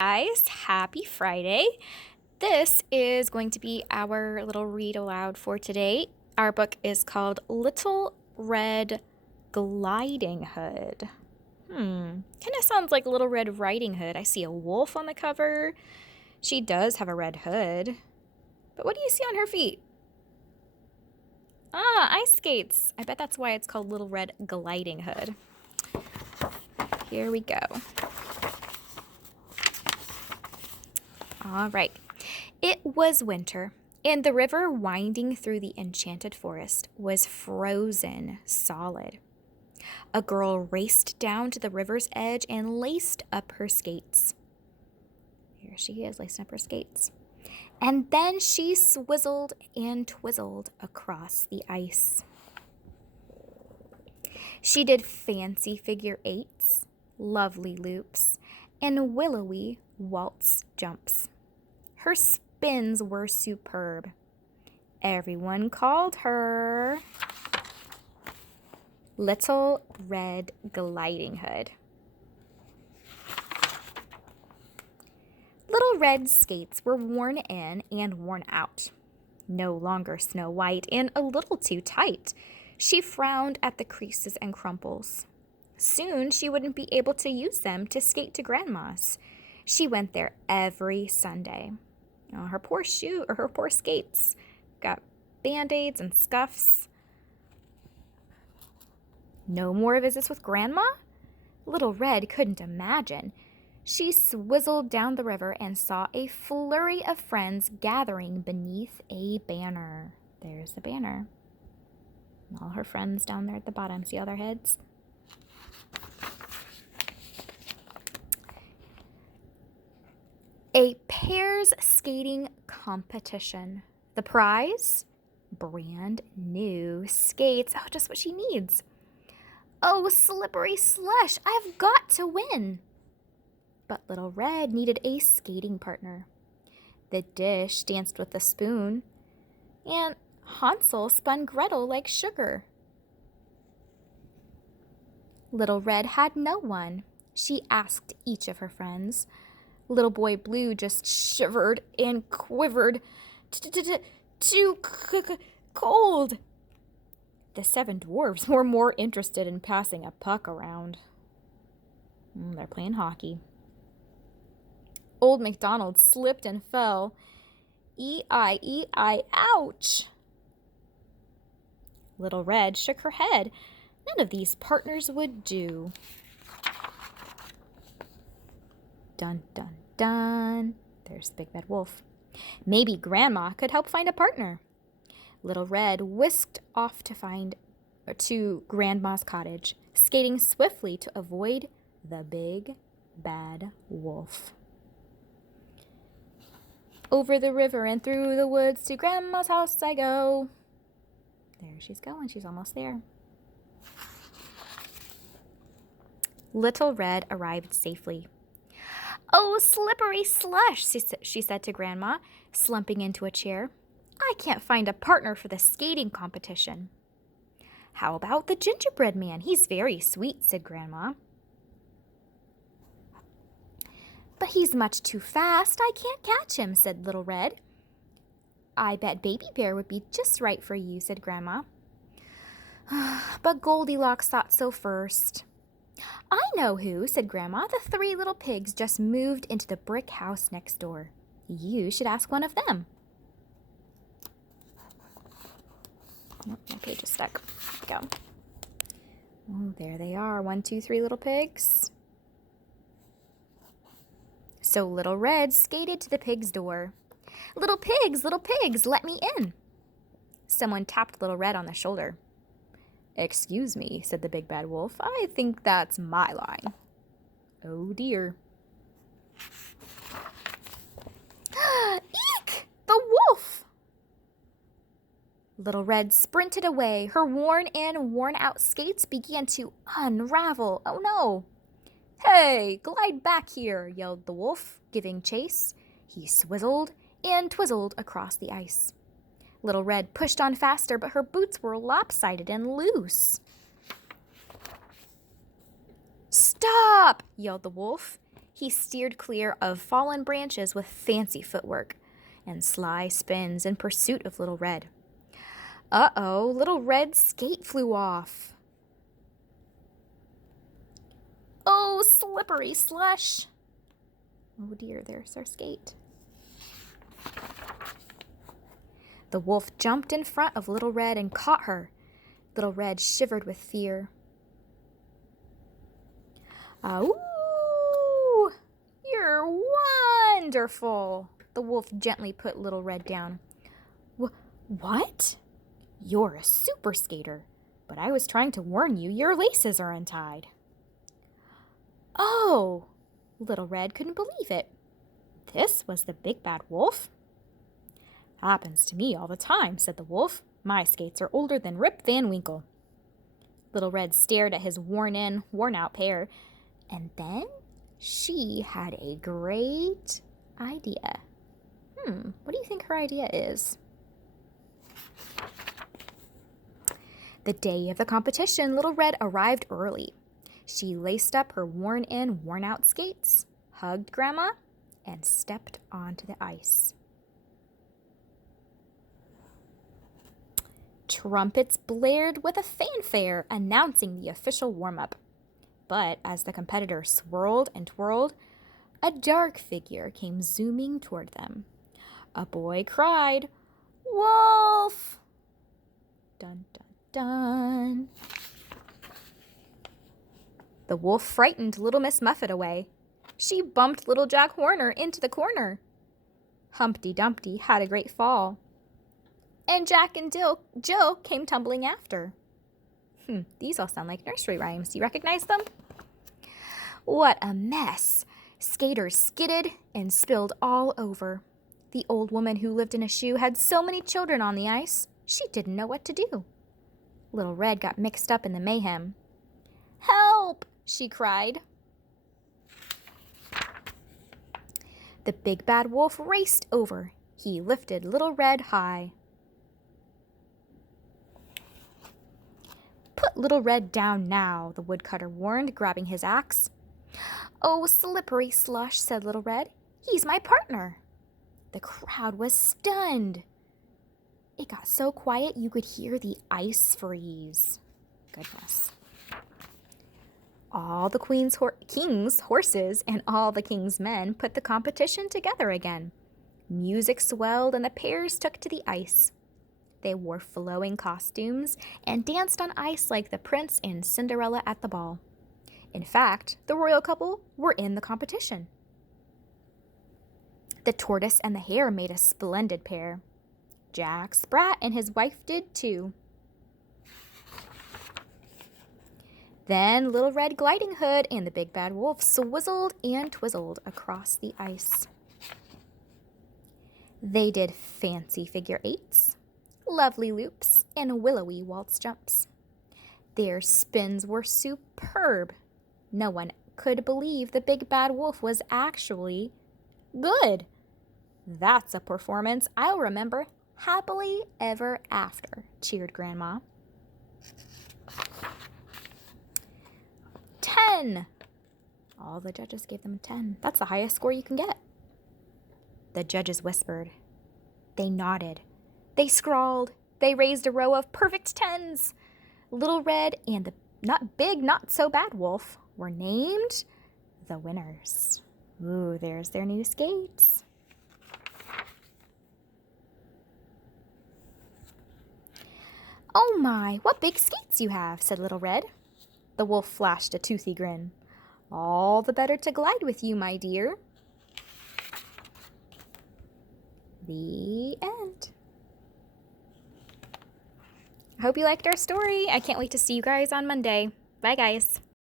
Guys, happy Friday. This is going to be our little read aloud for today. Our book is called Little Red Gliding Hood. Kind of sounds like Little Red Riding Hood. I see a wolf on the cover. She does have a red hood. But what do you see on her feet? Ice skates. I bet that's why it's called Little Red Gliding Hood. Here we go. All right. It was winter, and the river winding through the enchanted forest was frozen solid. A girl raced down to the river's edge and laced up her skates. Here she is, lacing up her skates. And then she swizzled and twizzled across the ice. She did fancy figure eights, lovely loops, and willowy waltz jumps. Her spins were superb. Everyone called her Little Red Gliding Hood. Little Red's skates were worn in and worn out. No longer snow white and a little too tight. She frowned at the creases and crumples. Soon she wouldn't be able to use them to skate to Grandma's. She went there every Sunday. Oh, her poor skates got band-aids and scuffs. No more visits with Grandma? Little Red couldn't imagine. She swizzled down the river and saw a flurry of friends gathering beneath a banner. There's the banner. All her friends down there at the bottom. See all their heads? A pairs skating competition. The prize? Brand new skates. Oh, just what she needs. Oh, slippery slush. I've got to win. But Little Red needed a skating partner. The dish danced with the spoon, and Hansel spun Gretel like sugar. Little Red had no one. She asked each of her friends. Little Boy Blue just shivered and quivered. Too cold. The 7 dwarves were more interested in passing a puck around. They're playing hockey. Old MacDonald slipped and fell. E-I, ouch! Little Red shook her head. None of these partners would do. Dun, dun, dun. There's the big bad wolf. Maybe Grandma could help find a partner. Little Red whisked off to Grandma's cottage, skating swiftly to avoid the big bad wolf. Over the river and through the woods to Grandma's house I go. There she's going. She's almost there. Little Red arrived safely. Oh, slippery slush, she said to Grandma, slumping into a chair. I can't find a partner for the skating competition. How about the gingerbread man? He's very sweet, said Grandma. But he's much too fast. I can't catch him, said Little Red. I bet Baby Bear would be just right for you, said Grandma. But Goldilocks thought so first. I know who, said Grandma. The 3 little pigs just moved into the brick house next door. You should ask one of them. Nope, my page is stuck. Go. Oh, there they are. 1, 2, 3 little pigs. So Little Red skated to the pig's door. Little pigs, let me in. Someone tapped Little Red on the shoulder. Excuse me, said the big bad wolf. I think that's my line. Oh dear. Eek! The wolf! Little Red sprinted away. Her worn in, worn out skates began to unravel. Oh no! Hey, glide back here, yelled the wolf, giving chase. He swizzled and twizzled across the ice. Little Red pushed on faster, but her boots were lopsided and loose. Stop! Yelled the wolf. He steered clear of fallen branches with fancy footwork and sly spins in pursuit of Little Red. Uh-oh, Little Red's skate flew off. Oh, slippery slush. Oh dear, there's our skate. The wolf jumped in front of Little Red and caught her. Little Red shivered with fear. Ooh, you're wonderful. The wolf gently put Little Red down. What? You're a super skater, but I was trying to warn you your laces are untied. Oh, Little Red couldn't believe it. This was the big bad wolf? Happens to me all the time, said the wolf. My skates are older than Rip Van Winkle. Little Red stared at his worn-in, worn-out pair, and then she had a great idea. What do you think her idea is? The day of the competition, Little Red arrived early. She laced up her worn-in, worn-out skates, hugged Grandma, and stepped onto the ice. Trumpets blared with a fanfare announcing the official warm-up. But as the competitors swirled and twirled, a dark figure came zooming toward them. A boy cried, "Wolf!" Dun, dun, dun. The wolf frightened Little Miss Muffet away. She bumped Little Jack Horner into the corner. Humpty Dumpty had a great fall. And Jack and Jill came tumbling after. These all sound like nursery rhymes. Do you recognize them? What a mess. Skaters skidded and spilled all over. The old woman who lived in a shoe had so many children on the ice, she didn't know what to do. Little Red got mixed up in the mayhem. Help! She cried. The big bad wolf raced over. He lifted Little Red high. Put Little Red down now, the woodcutter warned, grabbing his axe. Oh, slippery slush, said Little Red. He's my partner. The crowd was stunned. It got so quiet you could hear the ice freeze. Goodness. All the king's horses and all the king's men put the competition together again. Music swelled and the pairs took to the ice. They wore flowing costumes and danced on ice like the prince and Cinderella at the ball. In fact, the royal couple were in the competition. The tortoise and the hare made a splendid pair. Jack Sprat and his wife did too. Then Little Red Gliding Hood and the big bad wolf swizzled and twizzled across the ice. They did fancy figure eights, lovely loops, and willowy waltz jumps. Their spins were superb. No one could believe the big bad wolf was actually good. That's a performance I'll remember happily ever after, cheered Grandma. 10! All the judges gave them a 10. That's the highest score you can get. The judges whispered. They nodded. They scrawled. They raised a row of perfect 10s. Little Red and the not so bad wolf were named the winners. Ooh, there's their new skates. Oh my, what big skates you have, said Little Red. The wolf flashed a toothy grin. All the better to glide with you, my dear. The end. I hope you liked our story. I can't wait to see you guys on Monday. Bye, guys.